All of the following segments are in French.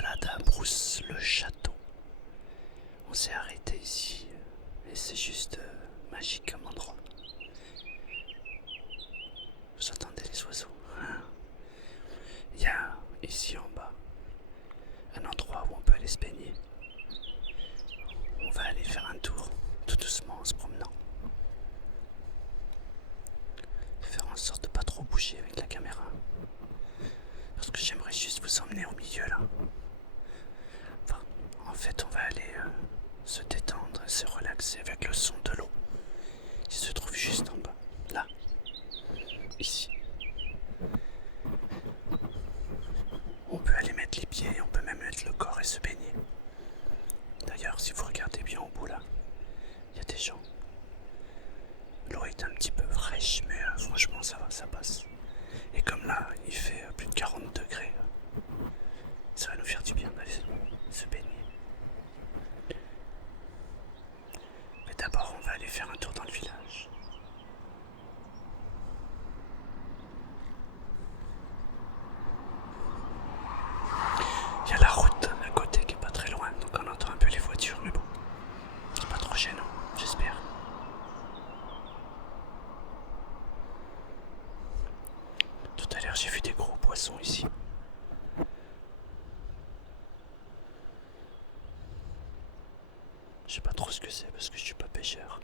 balade à Brousse-le-Château. On s'est arrêté ici et c'est juste magique comme endroit. Vous entendez les oiseaux, hein? Il y a ici en bas un endroit où on peut aller se baigner. On va aller faire un tour tout doucement en se promenant. Faire en sorte de pas trop bouger avec la caméra. Parce que j'aimerais juste vous emmener au milieu là. Enfin, en fait, on va aller se détendre, se relaxer avec le son de l'eau qui se trouve juste en bas, là, ici. On peut aller mettre les pieds, on peut même mettre le corps et se baigner. D'ailleurs, si vous regardez bien au bout là, il y a des gens. L'eau est un petit peu fraîche, mais franchement ça va, ça passe. Et comme là, il fait plus de 40 degrés, ça va nous faire du bien d'aller se baigner. Mais d'abord, on va aller faire un tour dans le village. Il y a la route à côté qui est pas très loin, donc on entend un peu les voitures, mais bon, c'est pas trop gênant, j'espère. Tout à l'heure, j'ai vu des gros poissons ici. Je sais pas trop ce que c'est parce que je suis pas pêcheur.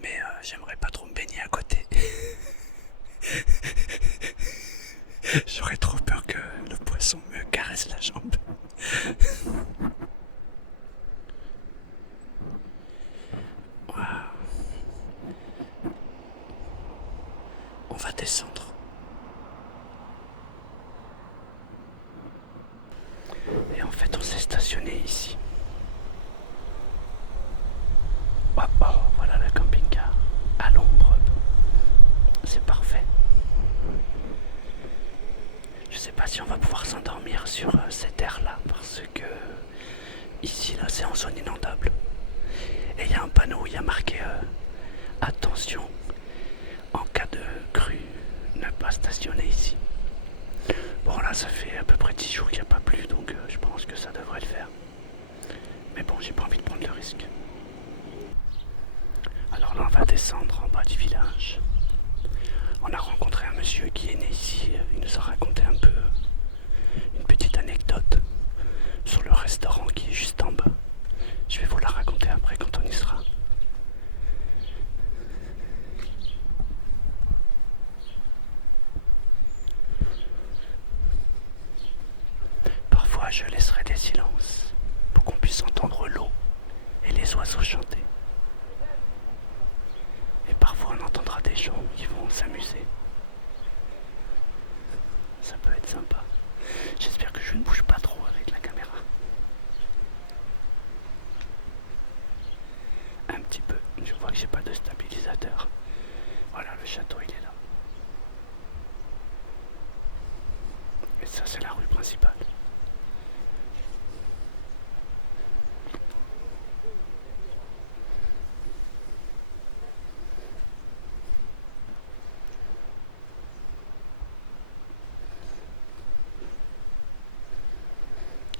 Mais j'aimerais pas trop me baigner à côté. J'aurais trop peur que le poisson me caresse la jambe. Wow. On va descendre. Et en fait, on s'est stationné ici. Oh, oh, voilà le camping-car. À l'ombre. C'est parfait. Je sais pas si on va pouvoir s'endormir sur cette aire-là, parce que ici, là, c'est en zone inondable. Et il y a un panneau où il y a marqué attention, en cas de crue, ne pas stationner ici. Bon, là, ça fait à peu près 10 jours qu'il n'y a pas plu, donc je pense que ça devrait le faire. Mais bon, j'ai pas envie de prendre le risque. Alors là, on va descendre en bas du village. On a rencontré un monsieur qui est né ici. Il nous a raconté un peu une petite anecdote sur le restaurant qui est juste en bas. Je vais vous la raconter après quand on y sera. Parfois, je laisserai des silences pour qu'on puisse entendre l'eau et les oiseaux chanter. Et parfois, on entendra des gens qui vont s'amuser. Ça peut être sympa. J'espère que je ne bouge pas trop avec la caméra. Un petit peu. Je vois que j'ai pas de stabilisateur. Voilà, le château, il est là. Et ça, c'est la rue principale.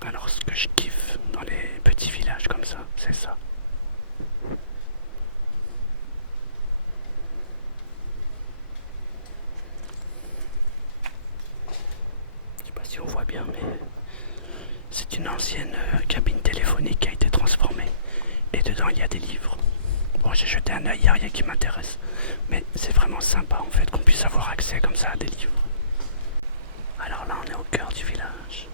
Alors, ce que je kiffe dans les petits villages comme ça, c'est ça. Je sais pas si on voit bien, mais c'est une ancienne cabine téléphonique qui a été transformée. Et dedans, il y a des livres. Bon, j'ai jeté un œil, il n'y a rien qui m'intéresse. Mais c'est vraiment sympa, en fait, qu'on puisse avoir accès comme ça à des livres. Alors là, on est au cœur du village.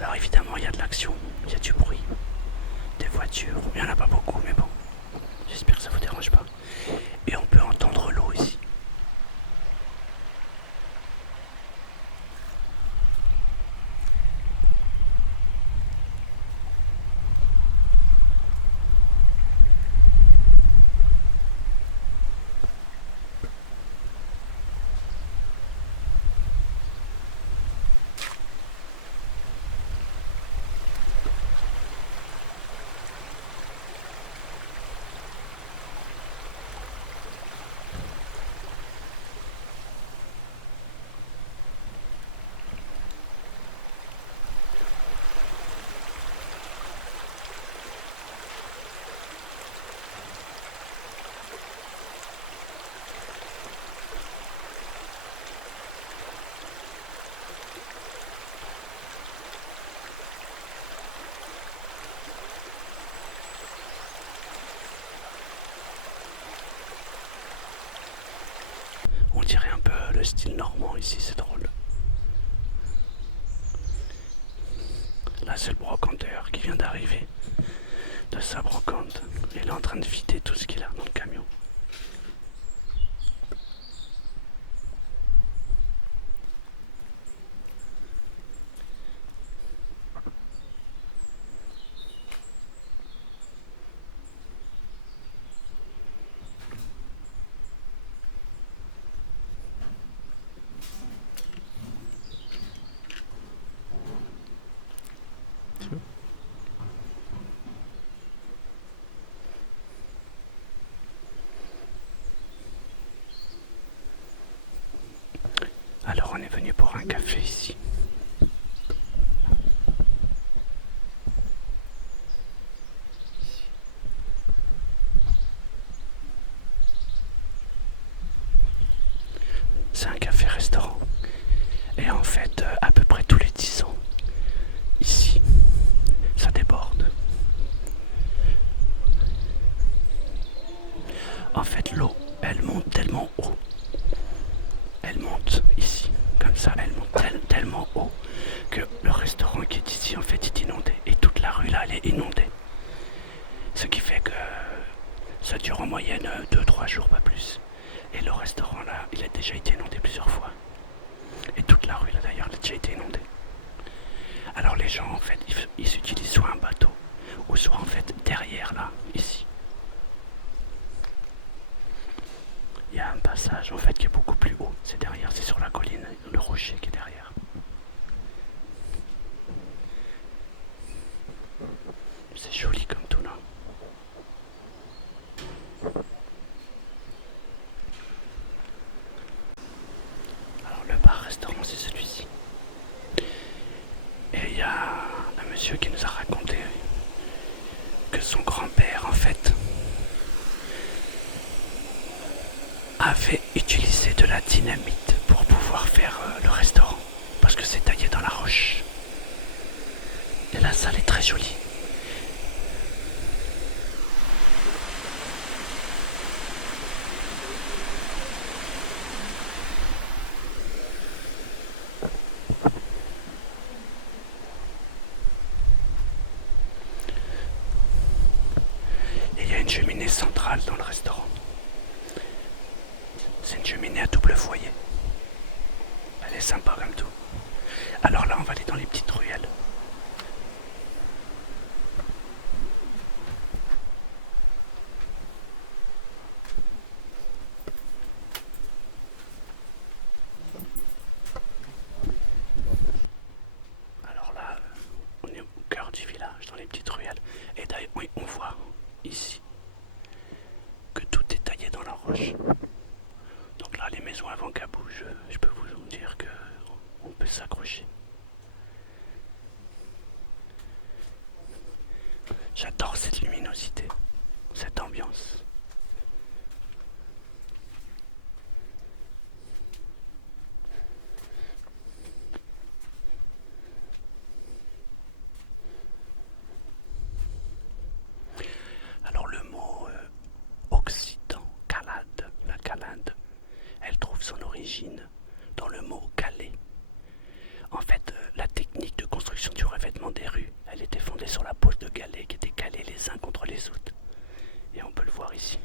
Alors évidemment, il y a de l'action, il y a du bruit, des voitures. Il n'y en a pas beaucoup, mais bon, j'espère que ça vous dérange pas. Et on peut entendre l'eau ici. dirait un peu le style normand ici, c'est drôle. Là, c'est le brocanteur qui vient d'arriver de sa brocante. Il est en train de vider tout ce qu'il a dans le camion. Alors on est venu pour un café ici. C'est un café-restaurant. Et en fait, à peu près tous les 10 ans, ici, ça déborde. En fait, l'eau, elle monte tellement haut. Elle monte ici, comme ça, elle monte tellement haut que le restaurant qui est ici, en fait, est inondé. Et toute la rue, là, elle est inondée. Ce qui fait que ça dure en moyenne 2-3 jours, pas plus. Et le restaurant, là, il a déjà été inondé plusieurs fois. Et toute la rue, là, d'ailleurs, elle a déjà été inondée. Alors les gens, en fait, ils utilisent soit un bateau, ou soit, en fait, derrière, là, ici. Il y a un passage, en fait, qui est beaucoup plus haut. C'est derrière, c'est sur la colline, le rocher qui est derrière. C'est joli comme tout, là. Alors le bar-restaurant, c'est celui-ci. Et il y a un monsieur qui nous a raconté que son grand-père, en fait, avait utilisé de la dynamite pour pouvoir faire le restaurant. Parce que c'est taillé dans la roche. Et la salle est très jolie. Et il y a une cheminée centrale dans le restaurant. C'est une cheminée à double foyer. Elle est sympa comme tout. Alors là, on va aller dans les petites ruelles. Alors là, on est au cœur du village, dans les petites ruelles. Et d'ailleurs, oui, on voit ici que tout est taillé dans la roche. Donc là, les maisons avant qu'elles bougent, je peux vous dire que on peut s'accrocher. J'adore cette luminosité, cette ambiance. Alors le mot occitan, calade, la calade, elle trouve son origine dans le mot caler. En fait, la technique de construction du revêtement des rues, elle était fondée sur la pose de galets qui étaient calés les uns contre les autres. Et on peut le voir ici.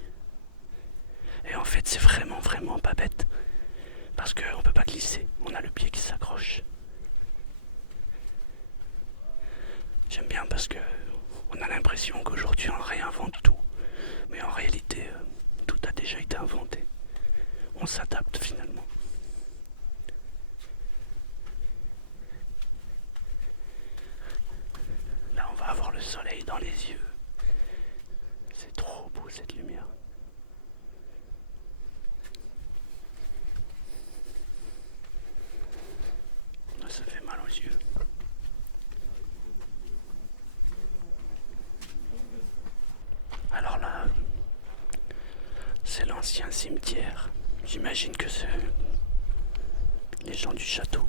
Et en fait, c'est vraiment pas bête. Parce qu'on peut pas glisser, on a le pied qui s'accroche. J'aime bien parce que on a l'impression qu'aujourd'hui on réinvente tout. Mais en réalité, tout a déjà été inventé. On s'adapte finalement. Là, on va avoir le soleil dans les yeux. C'est trop beau cette lumière. Là, ça fait mal aux yeux. Alors là, c'est l'ancien cimetière. J'imagine que c'est les gens du château.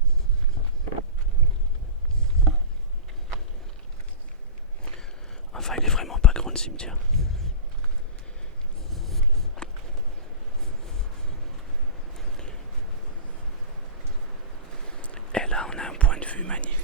Enfin, il est vraiment pas grand le cimetière. vue magnifique.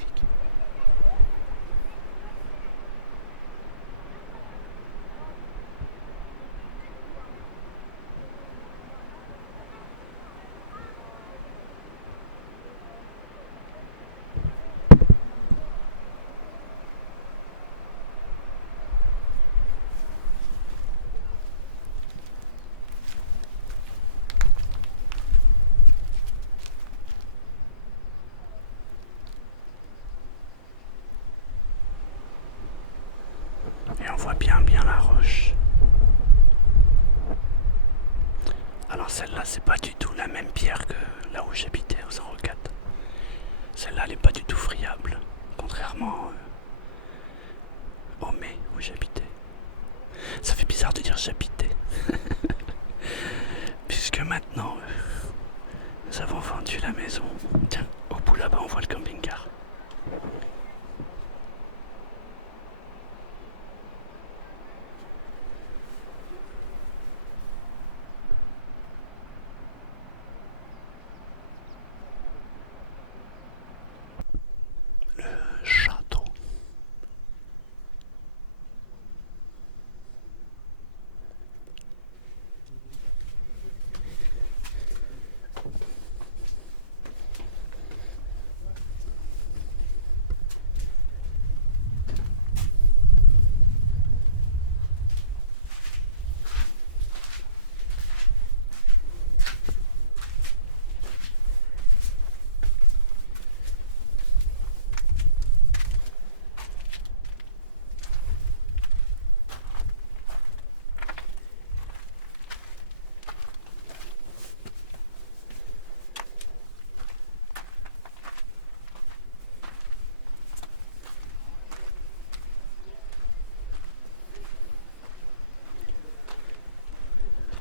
Et on voit bien la roche. Alors celle-là, c'est pas du tout la même pierre que là où j'habitais au 04. Celle-là, elle est pas du tout friable, contrairement au mai où j'habitais. Ça fait bizarre de dire j'habitais, puisque maintenant, nous avons vendu la maison. Tiens, au bout là-bas, on voit le camping-car. Le château.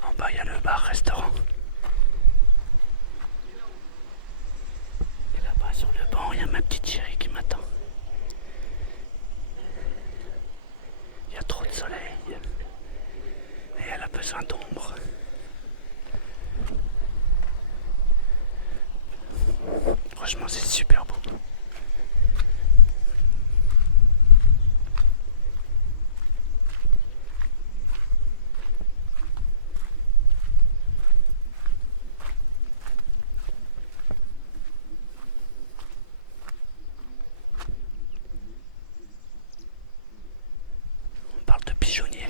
En bas, il y a le bar-restaurant. Et là-bas, sur le banc, il y a ma petite chérie qui m'attend. Il y a trop de soleil. Et elle a besoin d'ombre. Franchement, c'est super beau. On parle de pigeonnier.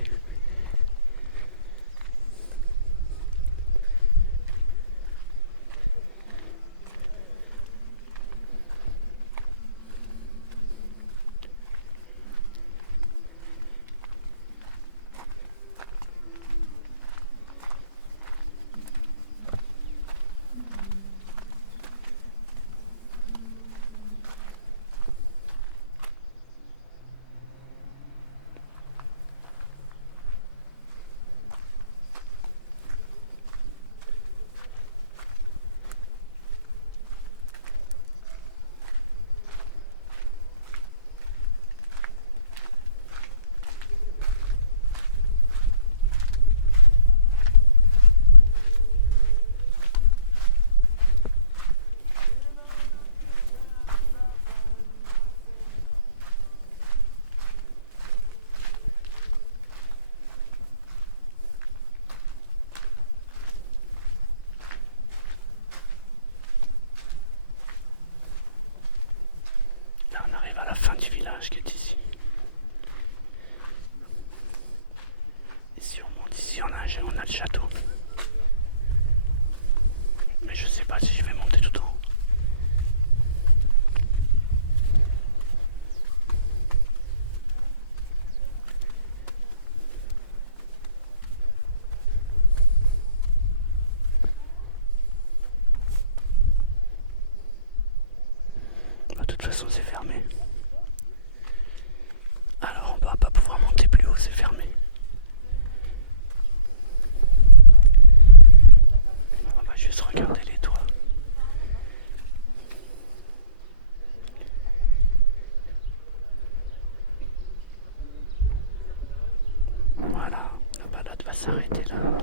Là, on arrive à la fin du village qui est ici. Et si on monte ici, on a le château. Mais je sais pas si je vais monter tout en haut. De toute façon, c'est fermé. Alors, on va pas pouvoir monter plus haut, c'est fermé. On va juste regarder les toits. Voilà, la balade va s'arrêter là.